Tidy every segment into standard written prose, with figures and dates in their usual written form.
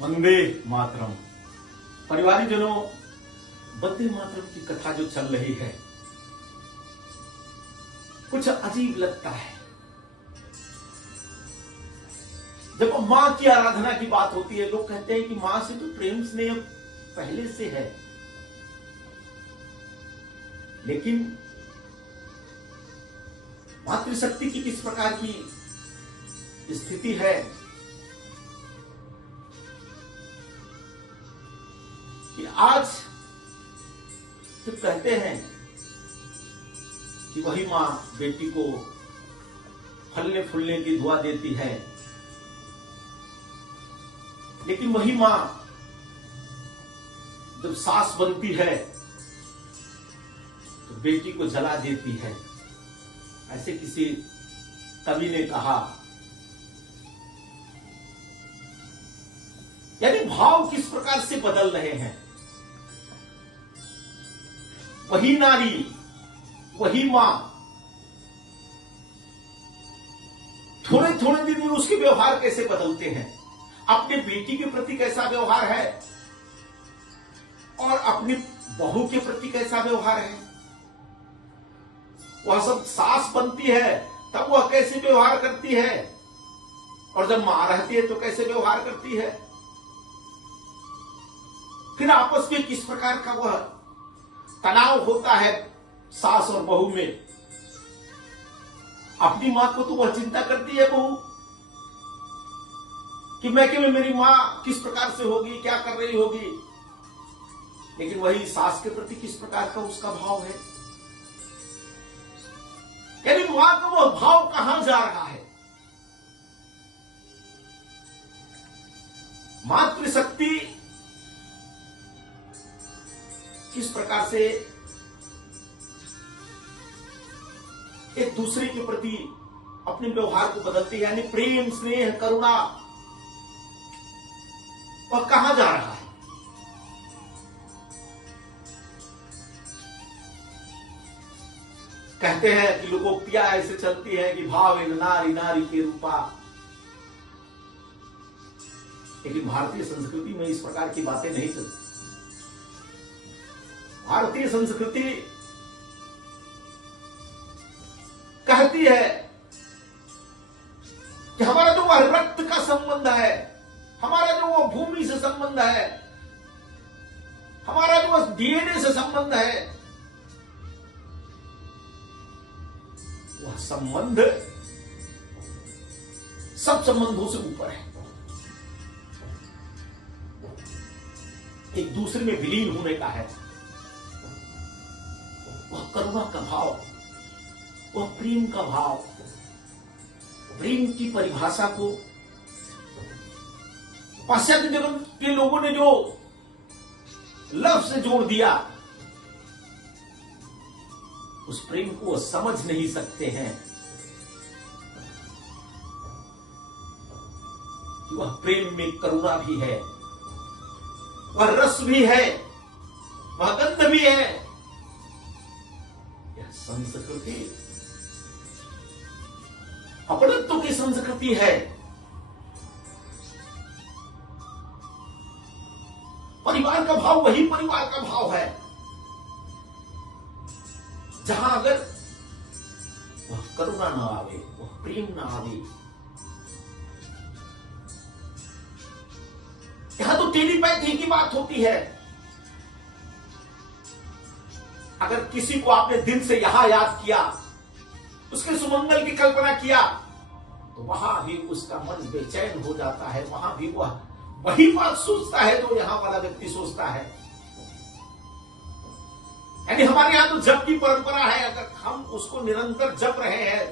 वंदे मातरम। परिवारजनों, वंदे मातरम की कथा जो चल रही है, कुछ अजीब लगता है। जब मां की आराधना की बात होती है, लोग कहते हैं कि मां से तो प्रेम स्नेह पहले से है, लेकिन मातृशक्ति की किस प्रकार की स्थिति है कि आज जब कहते हैं कि वही मां बेटी को फलने फूलने की दुआ देती है, लेकिन वही मां जब सास बनती है तो बेटी को जला देती है। ऐसे किसी कवि ने कहा। यानी भाव किस प्रकार से बदल रहे हैं। वही नारी, वही मां, थोड़े थोड़े दिन में उसके व्यवहार कैसे बदलते हैं। अपने बेटी के प्रति कैसा व्यवहार है और अपनी बहू के प्रति कैसा व्यवहार है। वह सब सास बनती है तब वह कैसे व्यवहार करती है, और जब मां रहती है तो कैसे व्यवहार करती है। फिर आपस में किस प्रकार का वह तनाव होता है सास और बहू में। अपनी मां को तो वह चिंता करती है बहू कि मेरी मां किस प्रकार से होगी, क्या कर रही होगी, लेकिन वही सास के प्रति किस प्रकार का उसका भाव है। यानी मां का वह भाव कहां जा रहा है। मातृशक्ति किस प्रकार से एक दूसरे के प्रति अपने व्यवहार को बदलती है, यानी प्रेम स्नेह करुणा, वह कहां जा रहा है। कहते हैं कि लोकोक्तियां ऐसे चलती है कि भाव नारी नारी के रूपा, लेकिन भारतीय संस्कृति में इस प्रकार की बातें नहीं चलती। भारतीय संस्कृति कहती है कि हमारा जो वह रक्त का संबंध है, हमारा जो वो भूमि से संबंध है, हमारा जो डीएनए से संबंध है, वह संबंध सब संबंधों से ऊपर है। एक दूसरे में विलीन होने का है। वह करुणा का भाव, वह प्रेम का भाव। प्रेम की परिभाषा को पाश्चात्य जगत के लोगों ने जो लव से जोड़ दिया, उस प्रेम को वो समझ नहीं सकते हैं कि वह प्रेम में करुणा भी है, वह रस भी है, वह गंध भी है। यह संस्कृति अपनत्व की संस्कृति है। परिवार का भाव वही परिवार का भाव है जहां अगर वह करुणा ना आवे, वह प्रेम ना आवे। यहां तो टेलीपैथी की बात होती है। अगर किसी को आपने दिन से यहां याद किया, उसके सुमंगल की कल्पना किया, तो वहां भी उसका मन बेचैन हो जाता है। वहां भी वह वही बात सोचता है जो यहां वाला व्यक्ति सोचता है। यानी हमारे यहां तो जप की परंपरा है। अगर हम उसको निरंतर जप रहे हैं,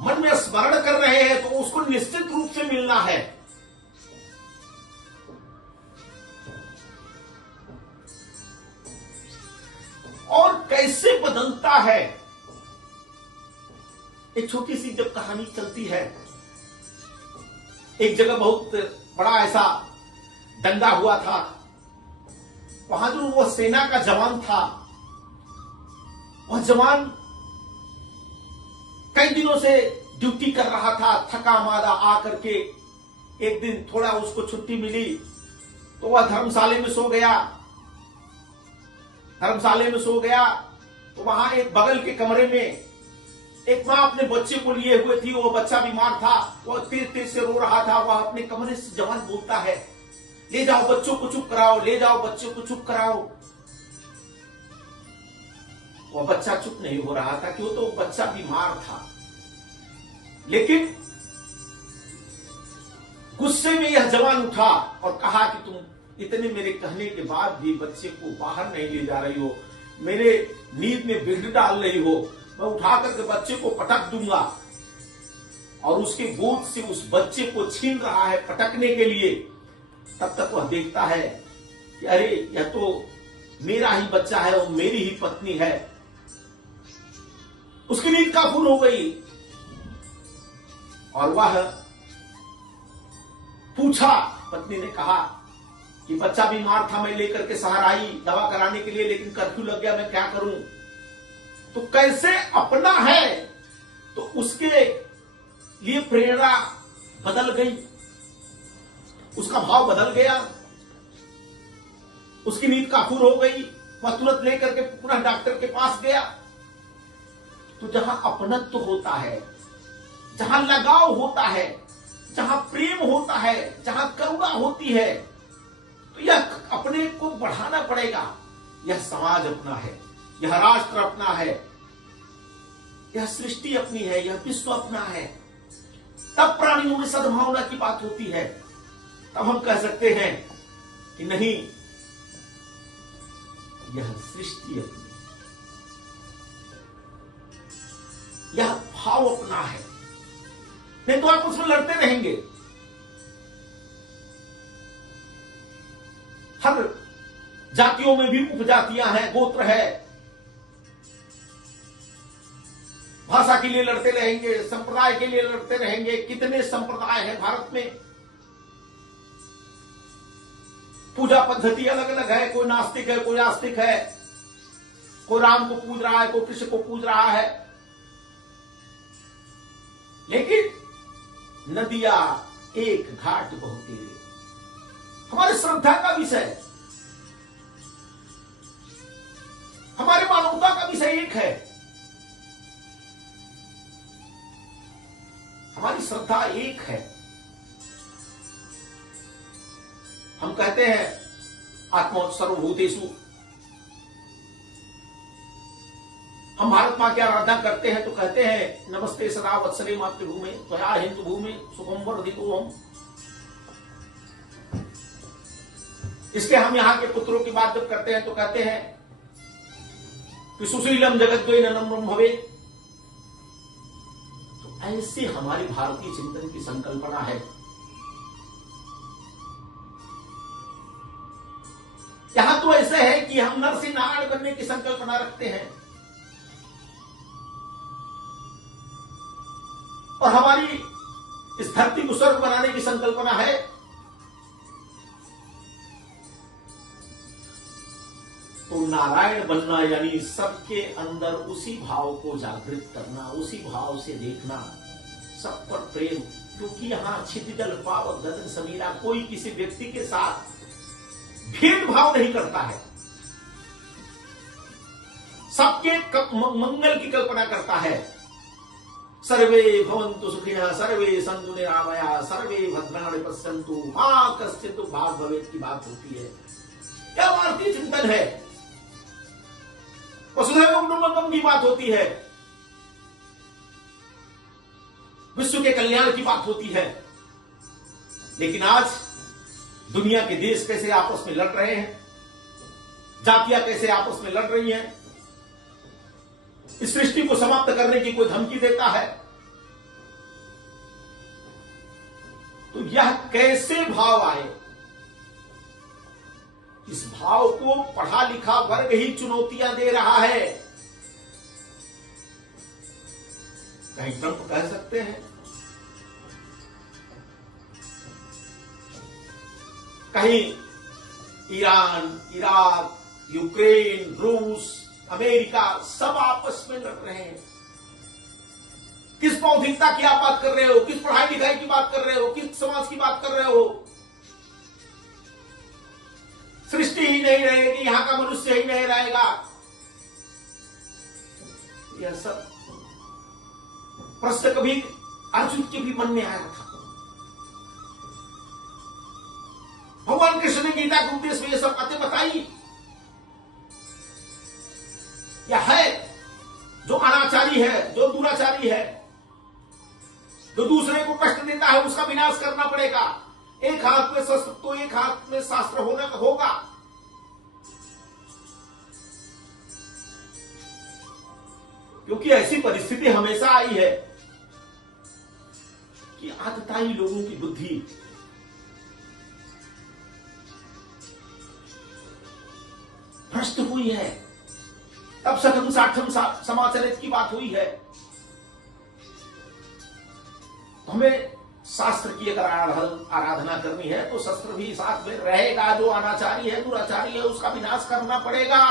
मन में स्मरण कर रहे हैं, तो उसको निश्चित रूप से मिलना है। और कैसे बदलता है। एक छोटी सी जब कहानी चलती है, एक जगह बहुत बड़ा ऐसा दंगा हुआ था। वहां जो वो सेना का जवान था, वह जवान कई दिनों से ड्यूटी कर रहा था, थका मादा आकर के एक दिन थोड़ा उसको छुट्टी मिली तो वह धर्मशाले में सो गया। धर्मशाले में सो गया तो वहां एक बगल के कमरे में एक मां अपने बच्चे को लिए हुए थी। वो बच्चा बीमार था, वह तेज तेज से रो रहा था। वह अपने कमरे से जवान बोलता है, ले जाओ बच्चों को चुप कराओ, ले जाओ बच्चों को चुप कराओ। वह बच्चा चुप नहीं हो रहा था, क्यों? तो बच्चा बीमार था। लेकिन गुस्से में यह जवान उठा और कहा कि तुम इतने मेरे कहने के बाद भी बच्चे को बाहर नहीं ले जा रही हो, मेरे नींद में बिगड़ डाल रही हो, मैं उठा करके बच्चे को पटक दूंगा। और उसके गोद से उस बच्चे को छीन रहा है पटकने के लिए। तब तक वह देखता है कि अरे यह तो मेरा ही बच्चा है और मेरी ही पत्नी है। उसकी नींद काफूर हो गई और वह पूछा, पत्नी ने कहा कि बच्चा बीमार था, मैं लेकर के शहर आई दवा कराने के लिए, लेकिन कर्फ्यू लग गया, मैं क्या करूं? तो कैसे अपना है, तो उसके लिए प्रेरणा बदल गई, उसका भाव बदल गया, उसकी नींद काफूर हो गई। वह तुरंत लेकर के पुनः डॉक्टर के पास गया। तो जहां अपनत्व होता है, जहां लगाव होता है, जहां प्रेम होता है, जहां करुणा होती है, तो यह अपने को बढ़ाना पड़ेगा। यह समाज अपना है, यह राष्ट्र अपना है, यह सृष्टि अपनी है, यह विश्व अपना है। तब प्राणियों में सद्भावना की बात होती है। तब हम कह सकते हैं कि नहीं, यह सृष्टि अपनी, यह भाव अपना है। नहीं तो आप उसमें लड़ते रहेंगे। हर जातियों में भी उपजातियां हैं, गोत्र है, भाषा के लिए लड़ते रहेंगे, संप्रदाय के लिए लड़ते रहेंगे। कितने संप्रदाय हैं भारत में, पूजा पद्धति अलग अलग है, कोई नास्तिक है, कोई आस्तिक है, कोई राम को पूज रहा है, कोई कृष्ण को पूज रहा है। लेकिन नदियां एक घाट बहती है। हमारी श्रद्धा का विषय, हमारी मानवता का विषय एक है। हमारी श्रद्धा एक है। हम कहते हैं आत्मा सर्वभूतेषु। हम भारत मां की आराधना करते हैं तो कहते हैं नमस्ते सदा वत्सले मातृभूमि त्वया हिंदू भूमि सुखम वर्धितो हम। इसके हम यहां के पुत्रों की बात जब करते हैं तो कहते हैं कि सुशीलम जगद्वय नम्रम भवे। तो ऐसे हमारी भारतीय चिंतन की संकल्पना है। यहां तो ऐसे है कि हम नर से नारायण बनने की संकल्पना रखते हैं और हमारी इस धरती को स्वर्ग बनाने की संकल्पना है। तो नारायण बनना यानी सबके अंदर उसी भाव को जागृत करना, उसी भाव से देखना, सब पर प्रेम। क्योंकि यहां क्षितिजल पावक गगन समीरा, कोई किसी व्यक्ति के साथ भेदभाव नहीं करता है, सबके मंगल की कल्पना करता है। सर्वे भवन्तु सुखिनः सर्वे सन्तु निरामया सर्वे भद्राणि पश्यन्तु मा कश्चित् भाग भवेत् की बात होती है। क्या भारतीय चिंतन है। वसुधैव कुटुम्बकम की बात होती है, विश्व के कल्याण की बात होती है। लेकिन आज दुनिया के देश कैसे आपस में लड़ रहे हैं, जातियां कैसे आपस में लड़ रही हैं, इस सृष्टि को समाप्त करने की कोई धमकी देता है। तो यह कैसे भाव आए, इस भाव को पढ़ा लिखा वर्ग ही चुनौतियां दे रहा है। कहीं ट्रंप कह सकते हैं, कहीं ईरान, इराक, यूक्रेन, रूस, अमेरिका सब आपस में लड़ रहे हैं। किस बौद्धिकता की आप बात कर रहे हो, किस पढ़ाई लिखाई की बात कर रहे हो, किस समाज की बात कर रहे हो। नहीं रहेगी, यहां का मनुष्य ही नहीं रहेगा। यह सब प्रश्न कभी अर्जुन के भी मन में आया था। भगवान कृष्ण ने गीता के उपदेश में यह सब बातें बताई। यह है जो अनाचारी है, जो दुराचारी है, जो दूसरे को कष्ट देता है, उसका विनाश करना पड़ेगा। एक हाथ में शस्त्र तो एक हाथ में शास्त्र होना होगा। क्योंकि ऐसी परिस्थिति हमेशा आई है कि आतताई लोगों की बुद्धि भ्रष्ट हुई है। तब शतम साठम समाचरित की बात हुई है। तो हमें शास्त्र की अगर आराधना करनी है तो शस्त्र भी साथ में रहेगा। जो अनाचारी है, दुराचारी है, उसका विनाश करना पड़ेगा।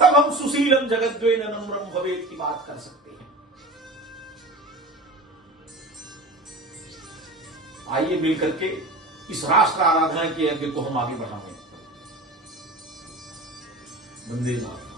तब हम सुशीलम जगद्वेन नम्रम भवेत की बात कर सकते हैं। आइए मिलकर के इस राष्ट्र आराधना के यज्ञ को हम आगे बढ़ाएं। वंदे मातरम।